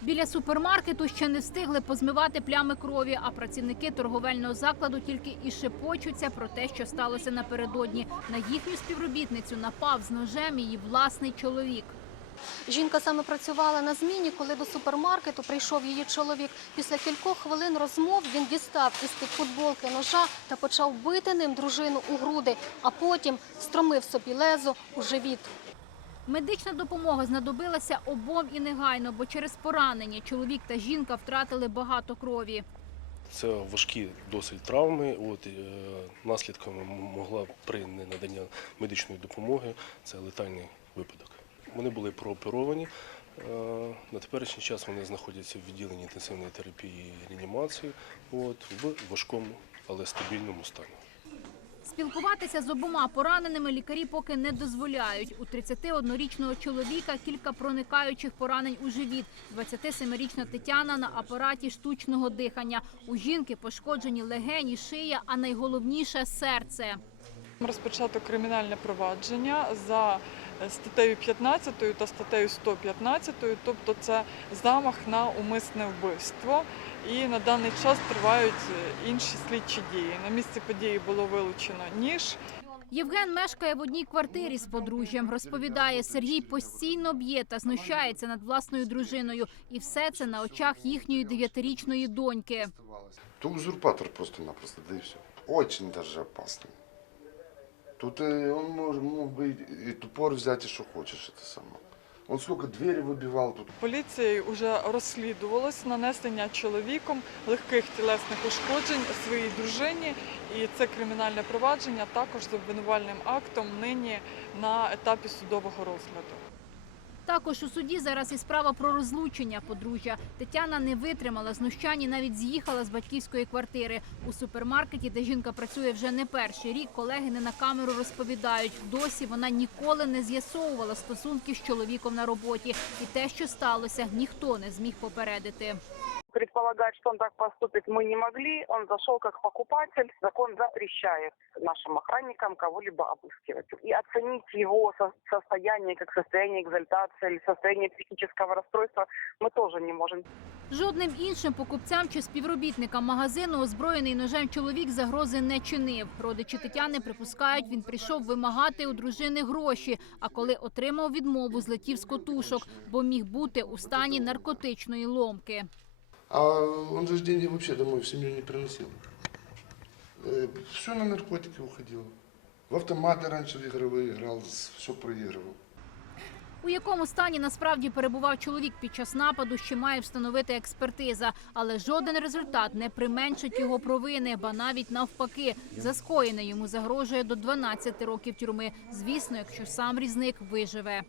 Біля супермаркету ще не встигли позмивати плями крові, а працівники торговельного закладу тільки і шепочуться про те, що сталося напередодні. На їхню співробітницю напав з ножем її власний чоловік. Жінка саме працювала на зміні, коли до супермаркету прийшов її чоловік. Після кількох хвилин розмов він дістав із під футболки ножа та почав бити ним дружину у груди, а потім стромив собі лезо у живіт. Медична допомога знадобилася обом і негайно, бо через поранення чоловік та жінка втратили багато крові. Це важкі досить травми. От, е, наслідками могла при ненадання медичної допомоги це летальний випадок. Вони були прооперовані. е, На теперішній час вони знаходяться в відділенні інтенсивної терапії реанімації от, в важкому, але стабільному стані. Спілкуватися з обома пораненими лікарі поки не дозволяють. У 31-річного чоловіка кілька проникаючих поранень у живіт. 27-річна Тетяна на апараті штучного дихання. У жінки пошкоджені легені, шия, а найголовніше серце. Розпочато кримінальне провадження за статтею 15 та статтею 115, тобто це замах на умисне вбивство. І на даний час тривають е, інші слідчі дії. На місці події було вилучено ніж. Євген мешкає в одній квартирі з подружжям. Розповідає, Сергій постійно б'є та знущається над власною дружиною. І все це на очах їхньої дев'ятирічної доньки. То узурпатор просто-напросто, да все. Очень даже опасный. Тут э, он мож, мог бы и, и тупор взять, и что хочешь, это самое. Он сколько двери выбивал тут. Поліцією вже розслідувалось нанесення чоловіком легких тілесних ушкоджень своїй дружині, і це кримінальне провадження також з обвинувальним актом нині на етапі судового розгляду. Також у суді зараз і справа про розлучення подружжя. Тетяна не витримала знущань і навіть з'їхала з батьківської квартири. У супермаркеті, де жінка працює вже не перший рік, колеги не на камеру розповідають. Досі вона ніколи не з'ясовувала стосунки з чоловіком на роботі. І те, що сталося, ніхто не зміг попередити Предполагать, что он так поступит, мы не могли. Он зашел как покупатель. Закон запрещает нашим охранникам кого-либо обыскивать. И оценить его со- состояние как состояние экзальтации или состояние психического расстройства мы тоже не можем. Жодним іншим покупцям чи співробітникам магазину озброєний ножем чоловік загрози не чинив. Родичі Тетяни припускають, він прийшов вимагати у дружини гроші. А коли отримав відмову, злетів з котушок, бо міг бути у стані наркотичної ломки. А он же ж деньги вообще домой в семью не приносил. все на наркотики уходило. В автоматы раньше в игровые играл, все проигрывал. У якому стані насправді перебував чоловік під час нападу, ще має встановити експертиза, але жоден результат не применшить його провини, ба навіть навпаки, за скоєне йому загрожує до 12 років тюрми. Звісно, якщо сам різник виживе.